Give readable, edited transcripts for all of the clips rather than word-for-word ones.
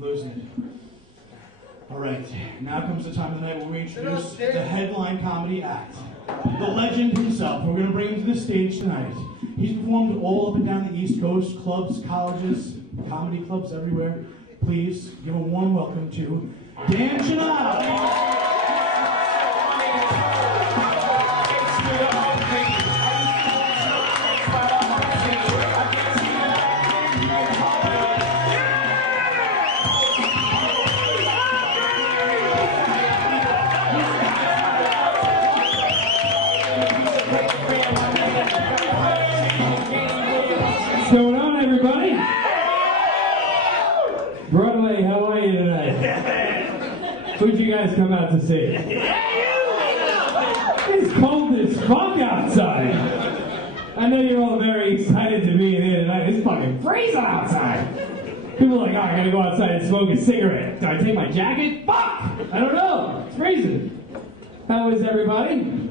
I'm losing it. All right, now comes the time of the night where we introduce the headline comedy act. The legend himself. We're going to bring him to the stage tonight. He's performed all up and down the East Coast, clubs, colleges, comedy clubs everywhere. Please give a warm welcome to Dan Chanod. What's going on, everybody? Broadway, how are you tonight? Who'd you guys come out to see? It's cold as fuck outside. I know you're all very excited to be here tonight. It's fucking freezing outside. People are like, oh, I gotta go outside and smoke a cigarette. Do I take my jacket? Fuck! I don't know. It's freezing. How is everybody?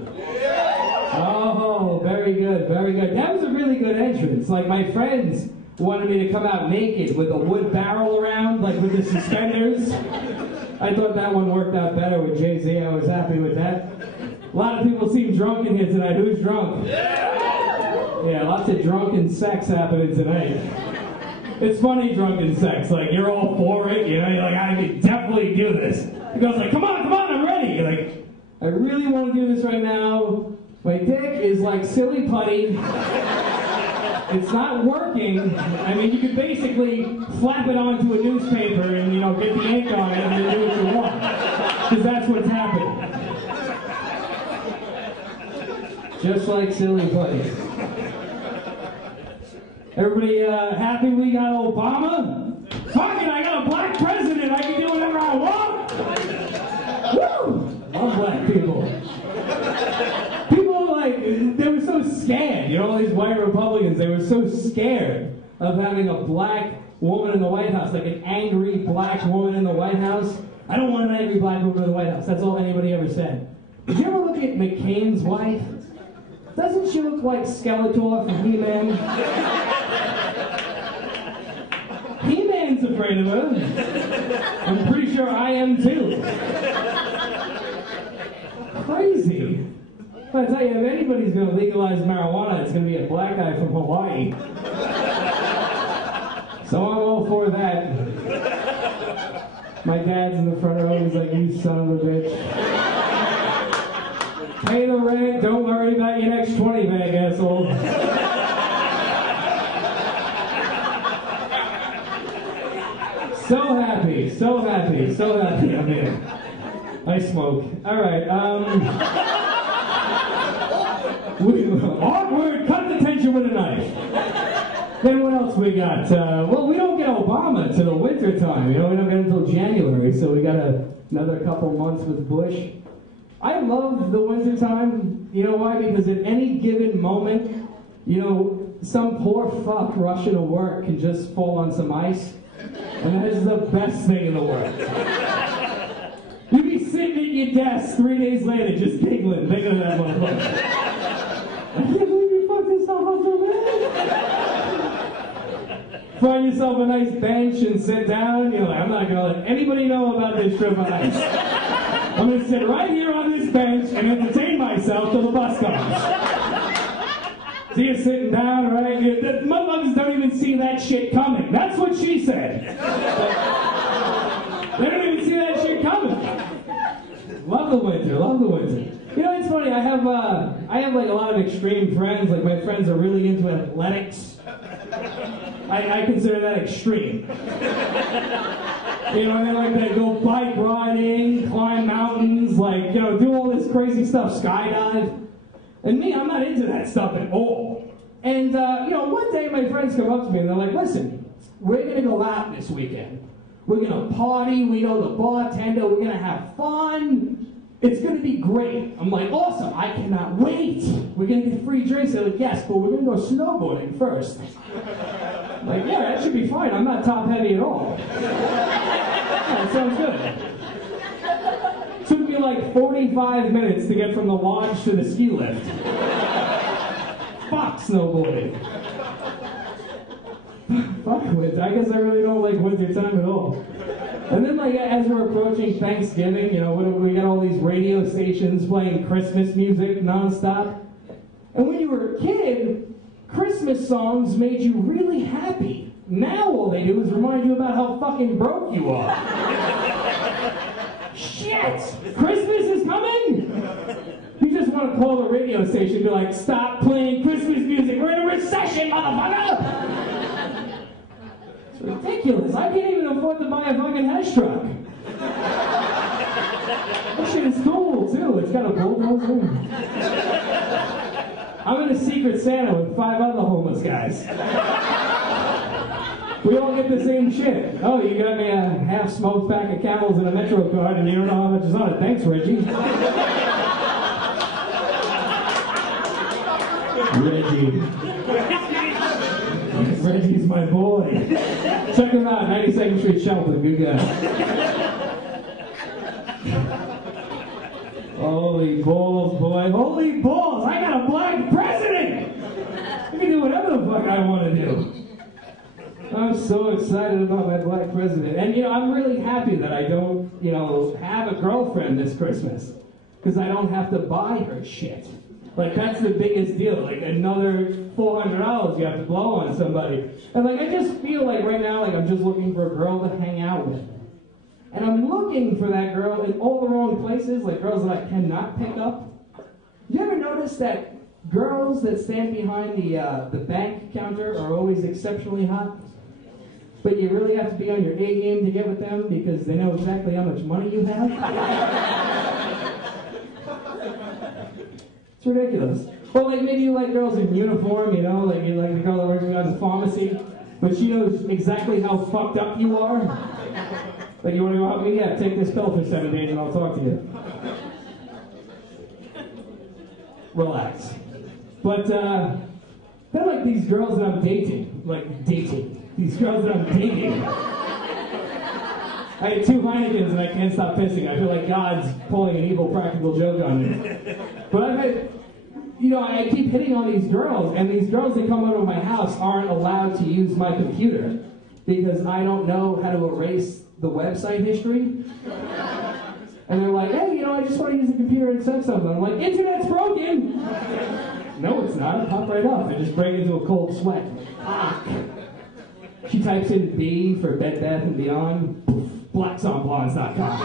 Oh, very good, very good. That was a really good entrance. Like, my friends wanted me to come out naked with a wood barrel around, like with the suspenders. I thought that one worked out better with Jay-Z. I was happy with that. A lot of people seem drunk in here tonight. Who's drunk? Yeah, lots of drunken sex happening tonight. It's funny, drunken sex. Like, you're all for it, you know? You're like, I can definitely do this. The girl's like, come on, I'm ready. You're like, I really want to do this right now. My dick is like silly putty. It's not working. I mean, you could basically flap it onto a newspaper and, you know, get the ink on it and then do what you want. Because that's what's happening. Just like silly putty. Everybody happy we got Obama? Fuck it, I got a black president. I can do whatever I want. Woo! Love black people. They were so scared, you know, all these white Republicans, they were so scared of having a black woman in the White House, like an angry black woman in the White House. I don't want an angry black woman in the White House. That's all anybody ever said. Did you ever look at McCain's wife? Doesn't she look like Skeletor from He-Man? He-Man's afraid of her. I'm pretty sure I am too. Crazy. I tell you, if anybody's going to legalize marijuana, it's going to be a black guy from Hawaii. So I'm all for that. My dad's in the front row. He's like, you son of a bitch. Pay the rent. Don't worry about your next 20 bag, asshole. So happy, so happy, so happy I'm here. I smoke. All right. Awkward, cut the tension with a knife. Then what else we got? Well, we don't get Obama till winter time. You know, we don't get until January, so we got another couple months with Bush. I love the winter time. You know why? Because at any given moment, you know, some poor fuck rushing to work can just fall on some ice, and that is the best thing in the world. You be sitting at your desk 3 days later, just giggling, thinking of that motherfucker. I can't believe you fucked yourself up so bad. Find yourself a nice bench and sit down. You're like, I'm not going to let anybody know about this trip on ice. I'm going to sit right here on this bench and entertain myself till the bus comes. So you're sitting down, right? The motherfuckers don't even see that shit coming. That's what she said. They don't even see that shit coming. Love the winter, love the winter. You know, it's funny, I have like a lot of extreme friends. Like, my friends are really into athletics. I consider that extreme. You know, they like to go bike riding, climb mountains, like, you know, do all this crazy stuff, skydive. And me, I'm not into that stuff at all. And, you know, one day my friends come up to me and they're like, listen, we're going to go out this weekend. We're going to party, we know the bartender, we're going to have fun. It's going to be great. I'm like, awesome, I cannot wait. We're going to get free drinks. They're like, yes, but we're going to go snowboarding first. I'm like, yeah, that should be fine. I'm not top heavy at all. Yeah, that sounds good. Took me like 45 minutes to get from the lodge to the ski lift. Fuck snowboarding. Fuck winter. I guess I really don't like winter time at all. fucking Thanksgiving, you know, we got all these radio stations playing Christmas music nonstop. And when you were a kid, Christmas songs made you really happy. Now all they do is remind you about how fucking broke you are. Shit! Christmas is coming? You just want to call the radio station and be like, stop playing Christmas music, we're in a recession, motherfucker! It's ridiculous. I can't even afford to buy a fucking hash truck. That shit is cool, too. It's got a bulldozer. I'm in a Secret Santa with 5 other homeless guys. We all get the same shit. Oh, you got me a half-smoked pack of Camels and a Metro card, and you don't know how much is on it. Thanks, Reggie. Reggie's my boy. Check him out, 92nd Street, Shelton. Good guy. Holy balls, boy. Holy balls! I got a black president! I can do whatever the fuck I want to do. I'm so excited about my black president. And, you know, I'm really happy that I don't, you know, have a girlfriend this Christmas. Because I don't have to buy her shit. Like, that's the biggest deal. Like, another $400 you have to blow on somebody. And, like, I just feel like right now, like, I'm just looking for a girl to hang out with. And I'm looking for that girl in all the wrong places, like girls that I cannot pick up. You ever notice that girls that stand behind the bank counter are always exceptionally hot? But you really have to be on your A game to get with them because they know exactly how much money you have? It's ridiculous. Well, like maybe you like girls in uniform, you know, like you like the girl that works at the pharmacy, but she knows exactly how fucked up you are. Like, you want to go out with me? Yeah, take this pill for 7 days and I'll talk to you. Relax. But, they're like these girls that I'm dating. Like, dating. These girls that I'm dating. I had 2 Heinekens and I can't stop pissing. I feel like God's pulling an evil practical joke on me. But I've had, you know, I keep hitting on these girls, and these girls that come over to my house aren't allowed to use my computer because I don't know how to erase the website history. And they're like, hey, you know, I just want to use the computer and set something. I'm like, internet's broken! No, it's not. Pop right up. I just break into a cold sweat. Ah. She types in B for Bed Bath & Beyond. BlacksOnBlondes.com.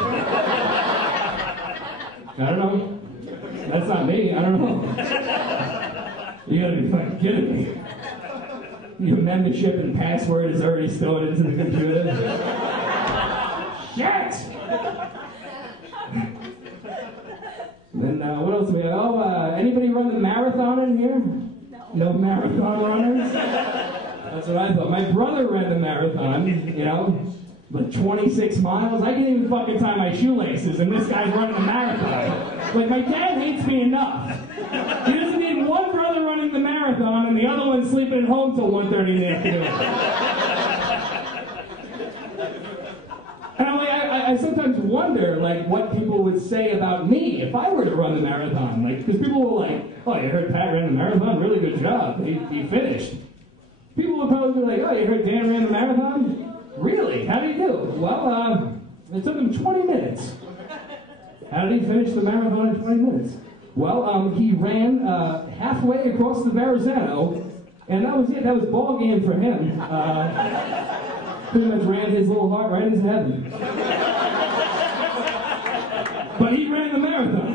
I don't know. That's not me. I don't know. You gotta be fucking kidding me. Your membership and password is already stored into the computer. Shit! Then what else do we have? Oh, anybody run the marathon in here? No marathon runners? That's what I thought. My brother ran the marathon, you know, like 26 miles. I can't even fucking tie my shoelaces, and this guy's running a marathon. Like, my dad hates me enough. He doesn't need one brother running the marathon and the other one sleeping at home till 1:30 in the afternoon. And I'm like, I sometimes wonder, like, what people would say about me if I were to run the marathon. Like, because people were like, oh, you heard Pat ran the marathon? Really good job. He finished. People would probably be like, oh, you heard Dan ran the marathon? Really? How did he do? Well, it took him 20 minutes. How did he finish the marathon in 20 minutes? Well, he ran halfway across the Verrazano, and that was it. That was ball game for him. Pretty much ran his little heart right into heaven. But he ran the marathon.